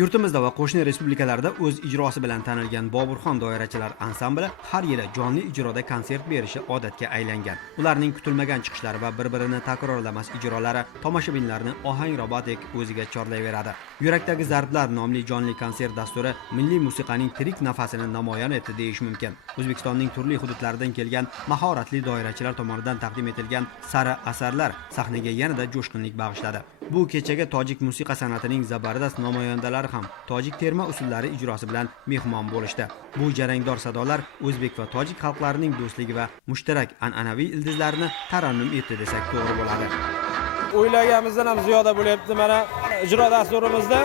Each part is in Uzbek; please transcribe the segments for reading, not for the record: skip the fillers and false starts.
Yurtimizda va qo'shni respublikalarda o'z ijrosi bilan tanilgan Boburxon doirachilar ansambli har yili jonli ijroda konsert berishi odatga aylangan. Ularning kutilmagan chiqishlari va bir-birini takrorlamas ijrolari tomoshabinlarni ohangrobodek o'ziga chorlayveradi. Yurakdagi zarblar nomli jonli konsert dasturi milliy musiqaning tirik nafasini namoyon etdi deyish mumkin. O'zbekistonning turli hududlaridan kelgan mahoratli doirachilar tomonidan taqdim etilgan sara asarlar sahnaga yanada jo'shqinlik bag'ishladi. Bu kechaga tojik musiqa san'atining zabardast namoyandalari ham tojik terma usullari ijrosi bilan mehmon bo'lishdi. Bu jarangdor sadolar o'zbek va tojik xalqlarining do'stligi va mushtarak an'anaviy ildizlarini tarannum etdi desak to'g'ri bo'ladi. O'ylaganimizdan ham ziyoda bo'lyapti. Mana ijro dasturimizda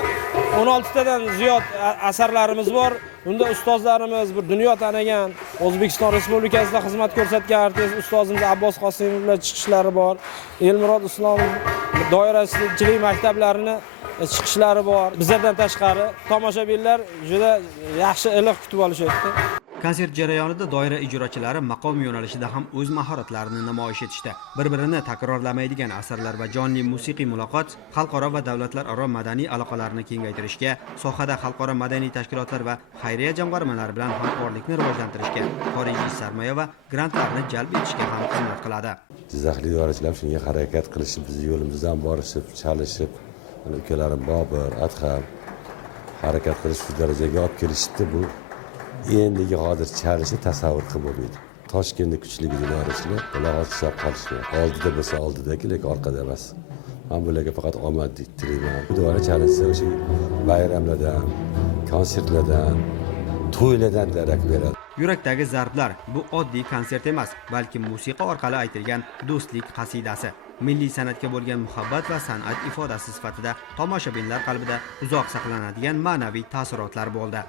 16 tadan ziyod asarlarimiz bor. Unda ustozlarimiz bir dunyo tanigan O'zbekiston Respublikasida xizmat ko'rsatgan artist ustozimiz Abbos Qosimov bilan chiqishlari bor. Elmurod Islom doirachilik maktablarining chiqishlari bor. Bizlardan tashqari tomoshabinlar juda yaxshi iliq kutib olishyapti. Konsert jarayonida doira ijrochilari maqom yo'nalishida ham o'z mahoratlarini namoyish etishdi. Bir-birini takrorlamaydigan asarlar va jonli musiqiy muloqot xalqaro va davlatlararo madaniy aloqalarni kengaytirishga, sohada xalqaro madaniy tashkilotlar va xayriya jamg'armalari bilan hamkorlikni rivojlantirishga, xorijiy sarmoya va grantlarni jalb etishga ham xizmat qiladi. Jizzaxlik doirachilar shunga harakat qilishib, biz yo'limizdan borishib, chalishib, ukalarim Bobur, Adham harakat qilish shu darajaga olib kelishdi. Bu endigi hozir chalishni tasavvur qilib bo'lmaydi. Toshkentda kuchli doirachilar bular hisob qilishdi. Oldida bo'lsa oldidagi, lekin orqada emas. Men bularga faqat omad tilayman. Bu doira chalishsa o'sha bayramlardan, konsertlardan, to'ylardan darak beradi. Yurakdagi zarblar bu oddiy konsert emas, balki musiqa orqali aytilgan do'stlik qasidasi. Milliy san'atga bo'lgan muhabbat va san'at ifodasi sifatida tomoshabinlar qalbida uzoq saqlanadigan ma'naviy taassurotlar bo'ldi.